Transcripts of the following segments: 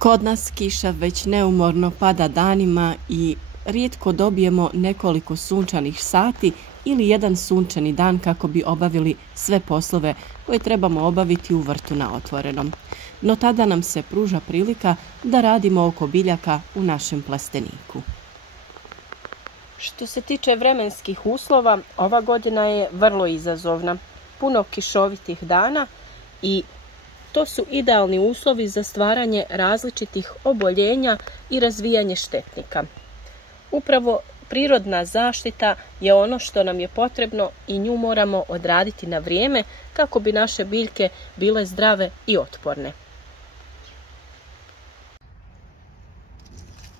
Kod nas kiša već neumorno pada danima i rijetko dobijemo nekoliko sunčanih sati ili jedan sunčani dan kako bi obavili sve poslove koje trebamo obaviti u vrtu na otvorenom. No tada nam se pruža prilika da radimo oko biljaka u našem plasteniku. Što se tiče vremenskih uslova, ova godina je vrlo izazovna. Puno kišovitih dana i to su idealni uslovi za stvaranje različitih oboljenja i razvijanje štetnika. Upravo prirodna zaštita je ono što nam je potrebno i nju moramo odraditi na vrijeme kako bi naše biljke bile zdrave i otporne.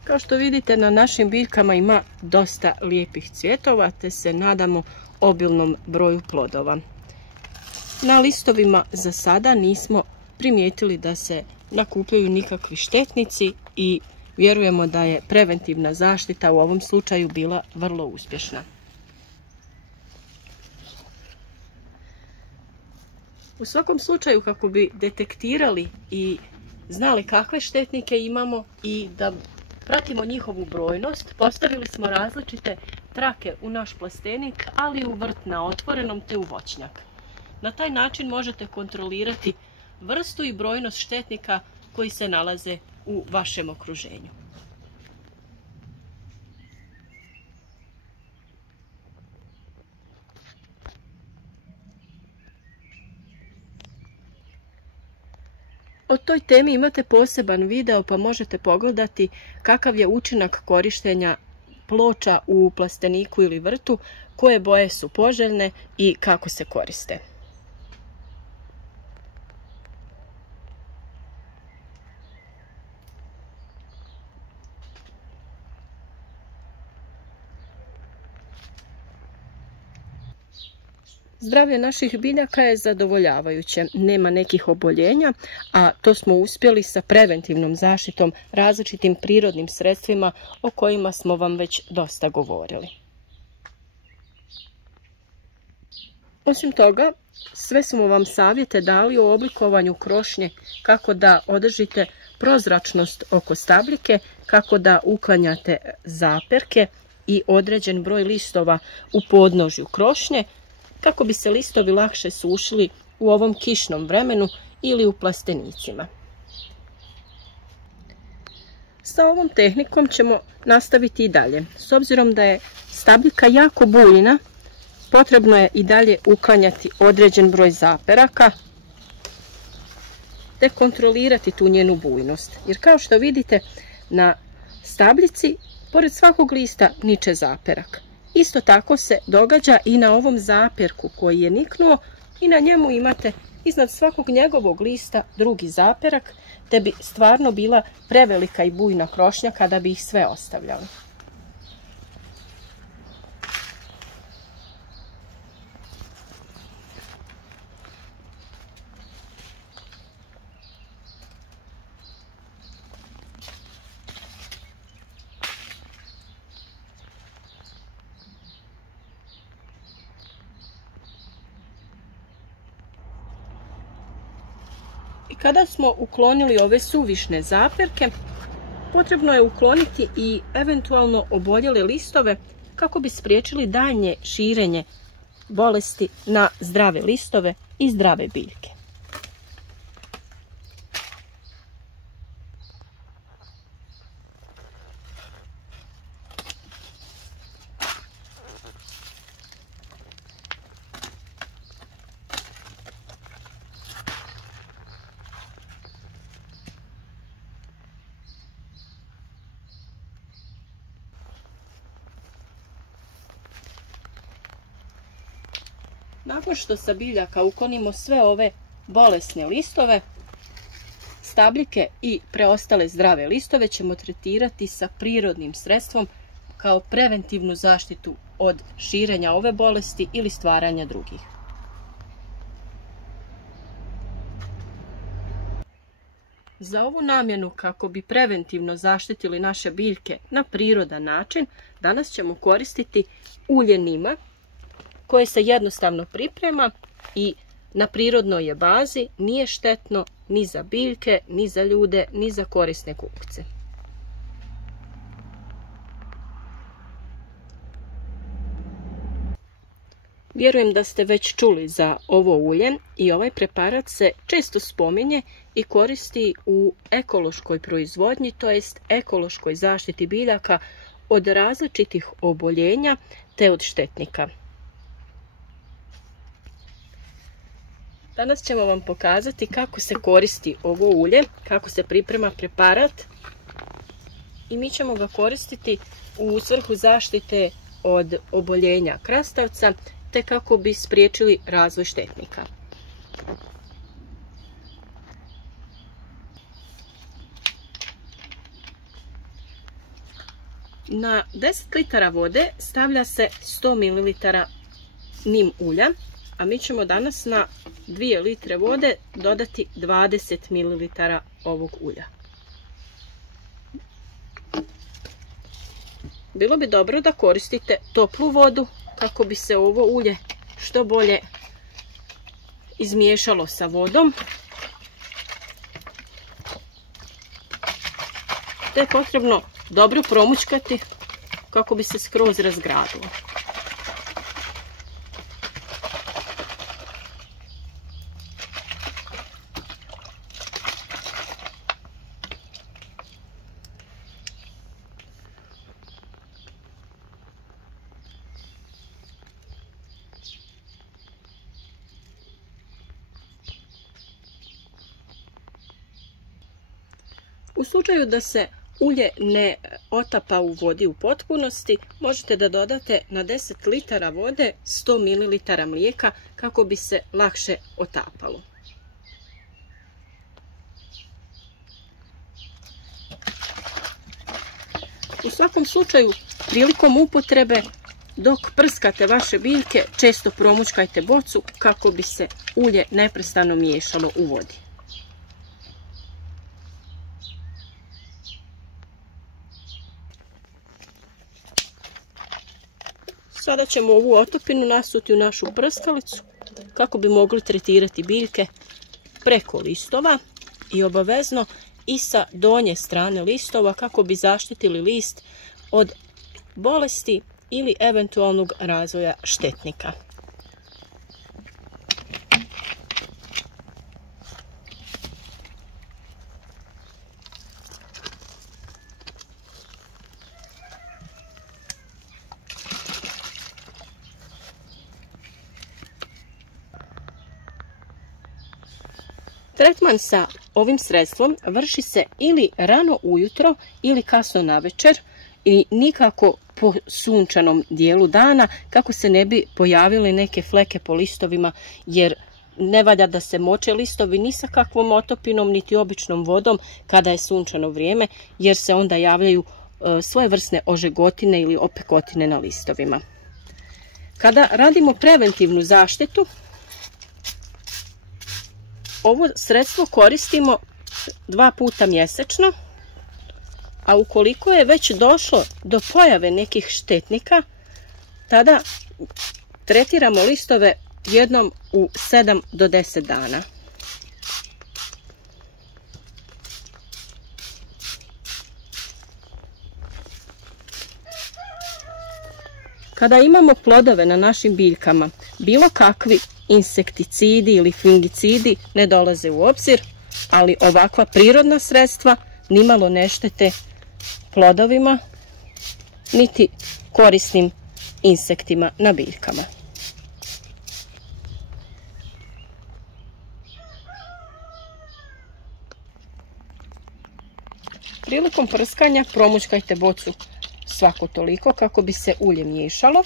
Kao što vidite, na našim biljkama ima dosta lijepih cvjetova, te se nadamo obilnom broju plodova. Na listovima za sada nismo primijetili da se nakupljaju nikakvi štetnici i vjerujemo da je preventivna zaštita u ovom slučaju bila vrlo uspješna. U svakom slučaju, kako bi detektirali i znali kakve štetnike imamo i da pratimo njihovu brojnost, postavili smo različite trake u naš plastenik, ali i u vrt na otvorenom te u voćnjak. Na taj način možete kontrolirati vrstu i brojnost štetnika koji se nalaze u vašem okruženju. O toj temi imate poseban video, pa možete pogledati kakav je učinak korištenja ploča u plasteniku ili vrtu, koje boje su poželjne i kako se koriste. Zdravlje naših biljaka je zadovoljavajuće, nema nekih oboljenja, a to smo uspjeli sa preventivnom zaštitom, različitim prirodnim sredstvima o kojima smo vam već dosta govorili. Osim toga, sve smo vam savjete dali o oblikovanju krošnje, kako da održite prozračnost oko stabljike, kako da uklanjate zaperke i određen broj listova u podnožju krošnje, kako bi se listovi lakše sušili u ovom kišnom vremenu ili u plastenicima. Sa ovom tehnikom ćemo nastaviti i dalje. S obzirom da je stabljika jako bujna, potrebno je i dalje uklanjati određen broj zaperaka te kontrolirati tu njenu bujnost. Jer kao što vidite, na stabljici pored svakog lista niče zaperak. Isto tako se događa i na ovom zaperku koji je niknuo i na njemu imate iznad svakog njegovog lista drugi zaperak, te bi stvarno bila prevelika i bujna krošnja kada bi ih sve ostavljali. Kada smo uklonili ove suvišne zaperke, potrebno je ukloniti i eventualno oboljele listove kako bi spriječili daljnje širenje bolesti na zdrave listove i zdrave biljke. Nakon što sa biljaka uklonimo sve ove bolesne listove, stabljike i preostale zdrave listove ćemo tretirati sa prirodnim sredstvom kao preventivnu zaštitu od širenja ove bolesti ili stvaranja drugih. Za ovu namjenu, kako bi preventivno zaštitili naše biljke na prirodan način, danas ćemo koristiti ulje nima koje se jednostavno priprema i na prirodnoj je bazi, nije štetno ni za biljke, ni za ljude, ni za korisne kukce. Vjerujem da ste već čuli za ovo ulje i ovaj preparat se često spominje i koristi u ekološkoj proizvodnji, to jest ekološkoj zaštiti biljaka od različitih oboljenja te od štetnika. Danas ćemo vam pokazati kako se koristi ovo ulje, kako se priprema preparat i mi ćemo ga koristiti u svrhu zaštite od oboljenja krastavca te kako bi spriječili razvoj štetnika. Na 10 litara vode stavlja se 100 ml nim ulja, a mi ćemo danas na 2 litre vode dodati 20 ml ovog ulja. Bilo bi dobro da koristite toplu vodu kako bi se ovo ulje što bolje izmiješalo sa vodom. Te je potrebno dobro promućkati kako bi se skroz razgradilo. U slučaju da se ulje ne otapa u vodi u potpunosti, možete da dodate na 10 litara vode 100 ml mlijeka kako bi se lakše otapalo. U svakom slučaju, prilikom upotrebe, dok prskate vaše biljke, često promućkajte bocu kako bi se ulje neprestano miješalo u vodi. Sada ćemo ovu otopinu nasuti u našu prskalicu kako bi mogli tretirati biljke preko listova i obavezno i sa donje strane listova kako bi zaštitili list od bolesti ili eventualnog razvoja štetnika. Tretman sa ovim sredstvom vrši se ili rano ujutro ili kasno navečer i nikako po sunčanom dijelu dana kako se ne bi pojavile neke fleke po listovima, jer ne valja da se moče listovi ni sa kakvom otopinom niti običnom vodom kada je sunčano vrijeme, jer se onda javljaju svojevrsne ožegotine ili opekotine na listovima. Kada radimo preventivnu zaštitu, ovo sredstvo koristimo 2 puta mjesečno, a ukoliko je već došlo do pojave nekih štetnika, tada tretiramo listove jednom u 7 do 10 dana. Kada imamo plodove na našim biljkama, bilo kakvi insekticidi ili fungicidi ne dolaze u obzir, ali ovakva prirodna sredstva nimalo ne štete plodovima niti korisnim insektima na biljkama. Prilikom prskanja promućkajte bocu svako toliko kako bi se ulje miješalo.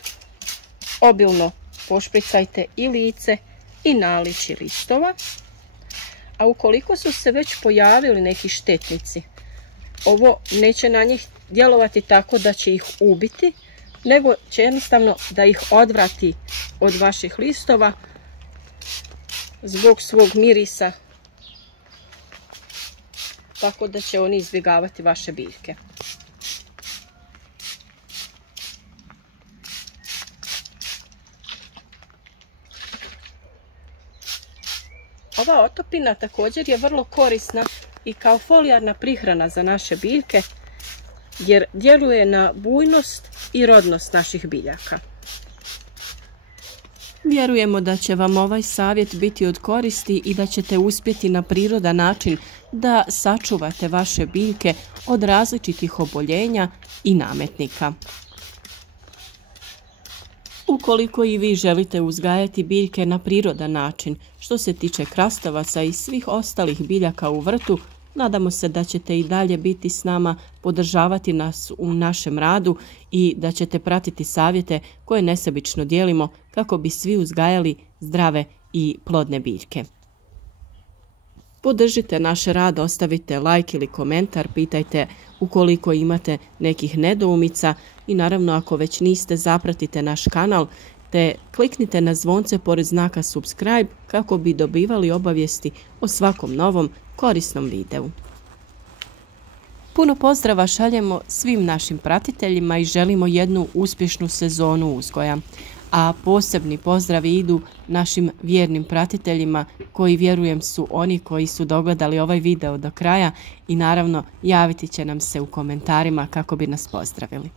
Obilno pošpricajte i lice i naličje listova. A ukoliko su se već pojavili neki štetnici, ovo neće na njih djelovati tako da će ih ubiti, nego će jednostavno da ih odvrati od vaših listova zbog svog mirisa, tako da će oni izbjegavati vaše biljke. Ova otopina također je vrlo korisna i kao folijarna prihrana za naše biljke, jer djeluje na bujnost i rodnost naših biljaka. Vjerujemo da će vam ovaj savjet biti od koristi i da ćete uspjeti na prirodan način da sačuvate vaše biljke od različitih oboljenja i nametnika. Ukoliko i vi želite uzgajati biljke na prirodan način, što se tiče krastavaca i svih ostalih biljaka u vrtu, nadamo se da ćete i dalje biti s nama, podržavati nas u našem radu i da ćete pratiti savjete koje nesebično dijelimo kako bi svi uzgajali zdrave i plodne biljke. Podržite naš rad, ostavite like ili komentar, pitajte ukoliko imate nekih nedoumica i naravno ako već niste, zapratite naš kanal te kliknite na zvonce pored znaka subscribe kako bi dobivali obavijesti o svakom novom korisnom videu. Puno pozdrava šaljemo svim našim pratiteljima i želimo jednu uspješnu sezonu uzgoja. A posebni pozdravi idu našim vjernim pratiteljima koji, vjerujem, su oni koji su dogledali ovaj video do kraja i naravno javiti će nam se u komentarima kako bi nas pozdravili.